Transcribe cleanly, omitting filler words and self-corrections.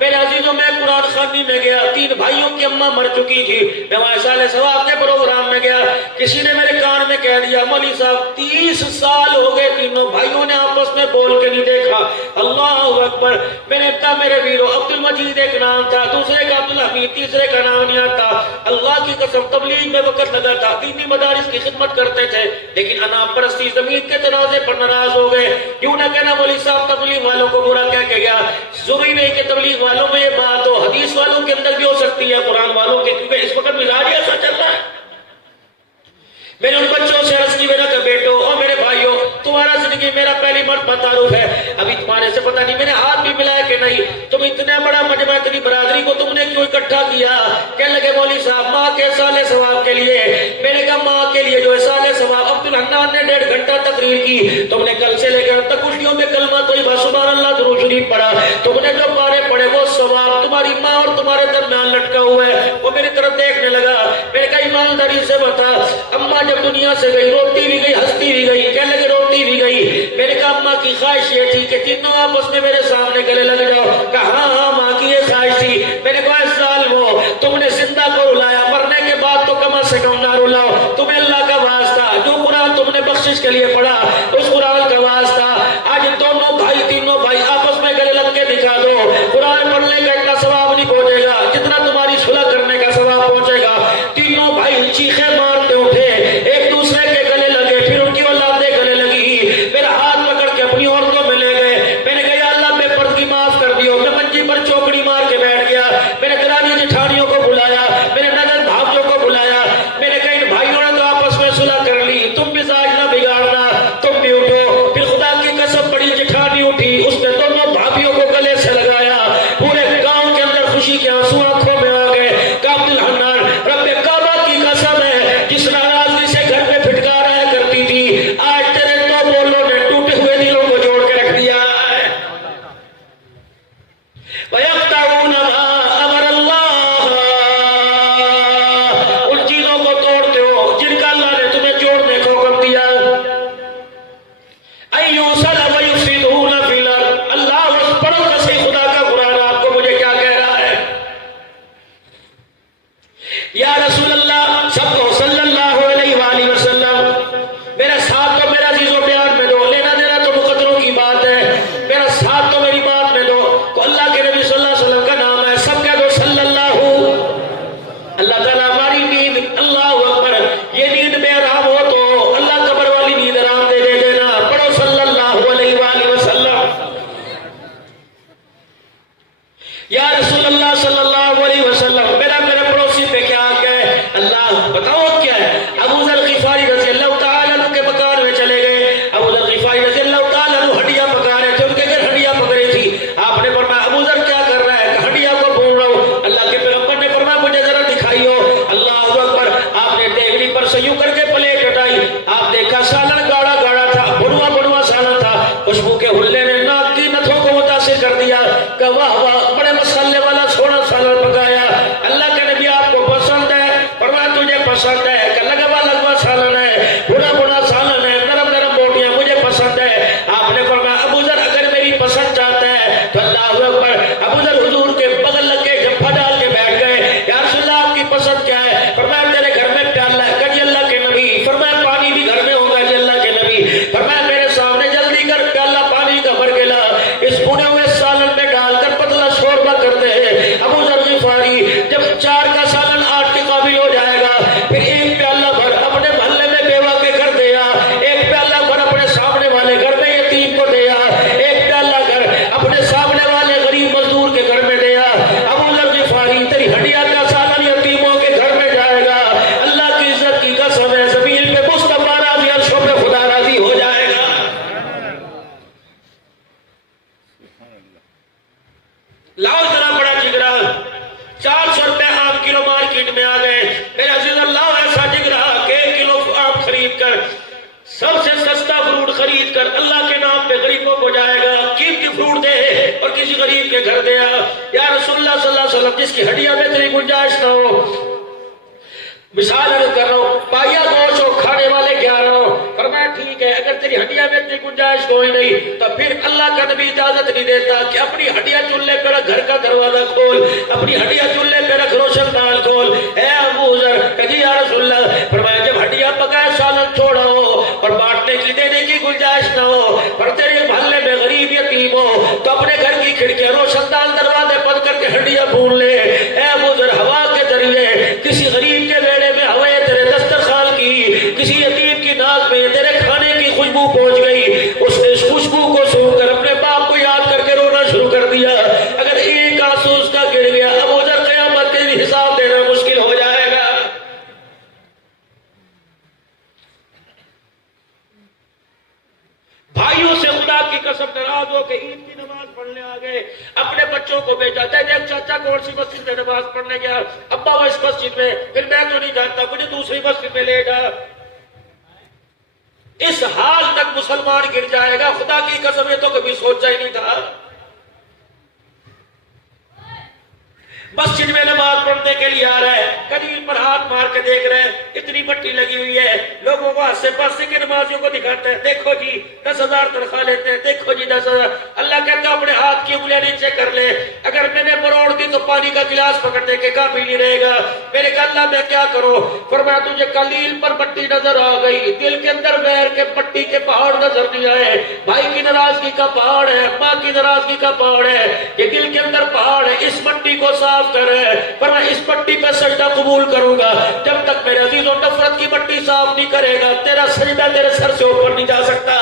میرے عزیزوں میں قرآن خوانی میں گیا، 3 بھائیوں کی اماں مر چکی تھی، میں وہاں سال ثواب کے پروگرام میں گیا، کسی نے میرے کان میں کہہ دیا مولوی صاحب 30 سال ہو گئے تینوں بھائیوں نے آپس میں بول کے نہیں دیکھا۔ اللہ اکبر۔ میں نے کہا میرے ویرو، عبد المجید ایک نام تھا، دوسرے کا عبدالحمید، تیسرے کا نام نہیں آتا۔ اللہ کی قسم تبلیغ میں وقت لگا تھا، دینی مدارس کی خدمت کرتے تھے، لیکن انام پرستی زمین کے تنازع پر ناراض ہو گئے۔ کیوں نہ کہنا مولوی صاحب تبلیغ والوں کو برا کہہ کے گیا۔ ضروری نہیں کہ تبلیغ والوں میں یہ بات ہو، حدیث والوں کے اندر بھی ہو سکتی ہے، قرآن والوں کے، کیونکہ اس وقت مزاج ایسا چل رہا ہے۔ میں نے ان بچوں سے عرض کی، میرا کہ بیٹو اور میرے بھائیوں، تمہارا زندگی میرا پہلی مرتبہ تعارف ہے، ابھی تمہارے سے پتہ نہیں میں نے ہاتھ بھی ملایا کہ نہیں، تم اتنا بڑا مجمع، اتنی برادری کو تم نے کیوں اکٹھا کیا؟ کہنے لگے مولوی صاحب ماں کے سال ثواب کے لیے۔ میں نے کہا ماں کے لیے جو ہے سال ثواب، عبدالحنان نے 1.5 گھنٹہ تقریر کی، تم نے کل سے لے کر تک خوشیوں میں کلمہ طیبہ سبحان اللہ درود شریف پڑھا، تم نے جو پارے پڑھے وہ ثواب تمہاری ماں اور تمہارے درمیان لٹکا ہوا ہے۔ وہ میری طرف دیکھنے لگا، میں نے کہا ایمانداری سے بتا، اماں جب دنیا سے گئی، روتی بھی گئی، ہنستی بھی گئی، کہنے لگے روتی بھی گئی۔ میں نے کہا اماں کی خواہش یہ تھی کہ تینوں آپس میں میرے سامنے گلے لگ جاؤ۔ کہا ہاں ہاں ماں کی یہ خواہش تھی۔ میں نے کہا اس سال وہ تم نے زندہ کو رلایا، مرنے کے بعد تو کم سے کم نہ رلاؤ، تمہیں اللہ کا واسطہ، جو قرآن تم نے بخشش کے لیے پڑھا اس قرآن کا واسطہ، آج دونوں بھائی تینوں بھائی آپس میں گلے لگ کے دکھا دو۔ قرآن پڑھنے کا اتنا ثواب نہیں پہنچے گا جتنا تمہاری صلح کرنے کا ثواب پہنچے گا۔ تینوں بھائی چیخیں مارتے اٹھے، ایک دوسرے کے گلے لگے، پھر ان کی اولادیں گلے لگی، میرا ہاتھ پکڑ کے اپنی عورتوں میں لے گئے۔ میں نے کہا یا اللہ بے پردگی معاف کر دیو۔ میں منجی پر چوکڑی مار کے بیٹھ گیا، میں نے درانی جٹھانیوں کو بلایا، میں نے نظر بھابیوں کو بلایا، میں نے کہا ان بھائیوں نے تو آپس میں صلح کر لی، تم مزاج نہ بگاڑنا، تم بھی اٹھو۔ پھر خدا کی قسم بڑی جٹھانی اٹھی، اس نے دونوں بھابیوں کو گلے سے لگایا، پورے گاؤں کے اندر خوشی کے آنسو آنکھوں میں آ گئے۔ کہ عبدالحنان رب کعبہ کی قسم ہے جس ناراضگی سے گھر میں پھٹکارایا کرتی تھی، آج تیرے تو بولوں نے ٹوٹے ہوئے دلوں کو جوڑ کے رکھ دیا ہے۔ وَيَقْطَعُونَ مَا أَمَرَ اللَّهُ، ان چیزوں کو توڑتے ہو جن کا اللہ نے تمہیں جوڑنے کو حکم دیا۔ أَيُّوصَلَ وَيُفْسِدُونَ فِي الْأَرْضِ، اللہ پڑھو کہ صحیح خدا کا قرآن آپ کو مجھے کیا کہہ رہا ہے۔ یا رسول اللہ سب کو صلی اللہ علیہ وآلہ وسلم، میرا ساتھ تو میرا عزیز و بیان میں دو، لینا دینا تو مقدروں کی بات ہے، میرا ساتھ تو میری بات میں دو۔ تو اللہ کے نبی صلی اللہ علیہ وسلم کا نام ہے، سب کہہ دو صلی اللہ۔ اللہ تعالیٰ ہماری نیند، اللہ اکبر، یہ نیند میں آرام ہو تو اللہ قبر والی نیند آرام دے دینا۔ پڑھو صلی اللہ علیہ وآلہ وسلم۔ یا رسول اللہ صلی اللہ علیہ وسلم، میرے پڑوسی پہ کیا حق ہے؟ اللہ بتاؤ کیا ہے؟ ابو ذر غفاری رضی اللہ تعالیٰ عنہ کے مکان میں چلے گئے۔ ابو ذر غفاری رضی اللہ تعالیٰ عنہ ہڈیاں پکا رہے تھے، ان کے گھر ہڈیاں پک رہی تھی۔ آپ نے فرمایا ابو ذر کیا کر رہا ہے؟ کہ ہڈیاں کو بھون رہا ہوں۔ اللہ کے پیغمبر نے فرمایا مجھے ذرا دکھائیو۔ اللہ اکبر، آپ نے دیگڑی پر سے یوں کر کے پلیٹ ہٹائی، آپ دیکھا سالن گاڑا گاڑا تھا، بھنوا بھنوا سالن تھا، خوشبو کے حلے نے ناک کی نتھوں کو متاثر کر دیا۔ کہ واہ واہ، بڑے مسالے والا سونا سالن پکایا، اللہ کے نبی آپ کو پسند ہے؟ فرمایا تجھے پسند ہے؟ کہ لگوا لگوا سالن ہے، بھنا بھنا سالن ہے، نرم نرم بوٹیاں، مجھے پسند ہے۔ آپ نے فرمایا ابو ذر اگر میری پسند چاہتا ہے تو اللہ اکبر، ابو ذر حضور کے بغل لگ کے جھپا ڈال کے بیٹھ گئے۔ یا رسول اللہ آپ کی پسند کیا ہے؟ فرمایا تیرے گھر میں پیالہ ہے، کہ جی اللہ کے نبی۔ فرمایا پانی بھی گھر میں ہوگا، جی اللہ کے نبی۔ فرمایا میرے سامنے جلدی کر پیالہ پانی کا بھر کے لا، اس بھنے ہوئے سالن میں ڈال کر پتلا شوربہ کر دے۔ ابو ذر غفاری جب 4 کا سالن 8 کے قابل ہو جائے گا، پھر ایک پیالہ بھر اپنے محلے میں بیوہ کے گھر دیا، ایک پیالہ بھر اپنے سامنے والے گھر میں یتیم کو دیا، ایک پیالہ گھر اپنے سامنے والے غریب مزدور کے گھر میں دیا۔ ابو ذر غفاری تیری ہڈیاں کا سالن یتیموں کے گھر میں جائے گا، اللہ کی عزت کی قسم ہے زمین پہ مصطفیٰ راضی، عرشوں پہ خدا راضی ہو جائے گا۔ لاؤ ذرا بڑا جگرا، 400 روپے آم کلو مارکیٹ میں آ گئے۔ میرے عزیز اللہ ایسا جگرا کہ 1 کلو آم خرید کر، سب سے سستا فروٹ خرید کر اللہ کے نام پہ غریبوں کو جائے گا، قیمتی فروٹ دے اور کسی غریب کے گھر دیا۔ یا رسول اللہ صلی اللہ علیہ وسلم جس کی ہڈیاں میں تیری گنجائش نہ ہو، مثال عرض کر رہا ہوں، پایا گوشت ہو کھانے والے 11 ہو، فرمایا ٹھیک ہے اگر تیری ہڈیاں میں اتنی گنجائش کوئی نہیں تو پھر اللہ کا نبی اجازت نہیں دیتا کہ اپنی ہڈیاں چولہے پر گھر کا دروازہ دروازہ کھول، اپنی ہڈیاں چولہے پہ رکھ، روشن دان کھول۔ اے ابو ذر کہ جی یا رسول اللہ، فرمایا جب ہڈیاں پکائے سالن چھوڑا ہو اور بانٹنے کی دینے کی گنجائش نہ ہو، پر تیرے محلے میں غریب یتیم ہو، تو اپنے گھر کی کھڑکیاں روشن دان دروازے بند کر کے ہڈیاں بھون لے۔ اے ابو ذر، ہوا کے ذریعے کسی غریب کے بیڑے میں ہوائے تیرے دسترخوان کی، کسی یتیم کی ناک میں تیرے کھانے کی خوشبو پہنچ گئی، اس نے اس خوشبو کو سون کر اپنے باپ کو یاد کر کے رونا شروع کر دیا۔ اگر ایک آنسو اس کا گر گیا، ابو ذر قیامت کے دن حساب دینا مشکل ہو جائے گا۔ بھائیوں سے خدا کی قسم ناراض ہو کہ عید کی نماز پڑھنے آ گئے، اپنے بچوں کو بھیجا، دیکھ چاچا کون سی مسجد میں نماز پڑھنے گیا، ابا وہ اس مسجد میں، پھر میں تو نہیں جانتا، مجھے دوسری مسجد میں لے جا۔ اس حال تک مسلمان گر جائے گا، خدا کی قسم یہ تو کبھی سوچا ہی نہیں تھا۔ مسجد میں نماز پڑھنے کے لیے آ رہا ہے، قلیل پر ہاتھ مار کے دیکھ رہے ہیں، اتنی مٹی لگی ہوئی ہے، لوگوں کو آسے پاسے کے نمازیوں کو دکھاتا ہے، دیکھو جی 10,000 تنخواہ لیتے ہیں، دیکھو جی 10,000۔ اللہ کہتا ہے اپنے ہاتھ کی انگلیاں نیچے کر لے، اگر میں نے مروڑ دی تو پانی کا گلاس پکڑنے کے قابل نہیں رہے گا۔ میں نے کہا اللہ میں کیا کروں؟ فرمایا تجھے قلیل پر مٹی نظر آ گئی، دل کے اندر مہر کے مٹی کے پہاڑ نظر نہیں آئے، بھائی کی ناراضگی کا پہاڑ ہے، ماں کی ناراضگی کا پہاڑ ہے، یہ دل کے اندر پہاڑ ہے، اس مٹی کو صاف کر ہے، پر میں اس مٹی پہ سجدہ قبول کروں گا، جب تک میرے عزیز و نفرت کی مٹی صاف نہیں کرے گا تیرا سجدہ تیرے سر سے اوپر نہیں جا سکتا۔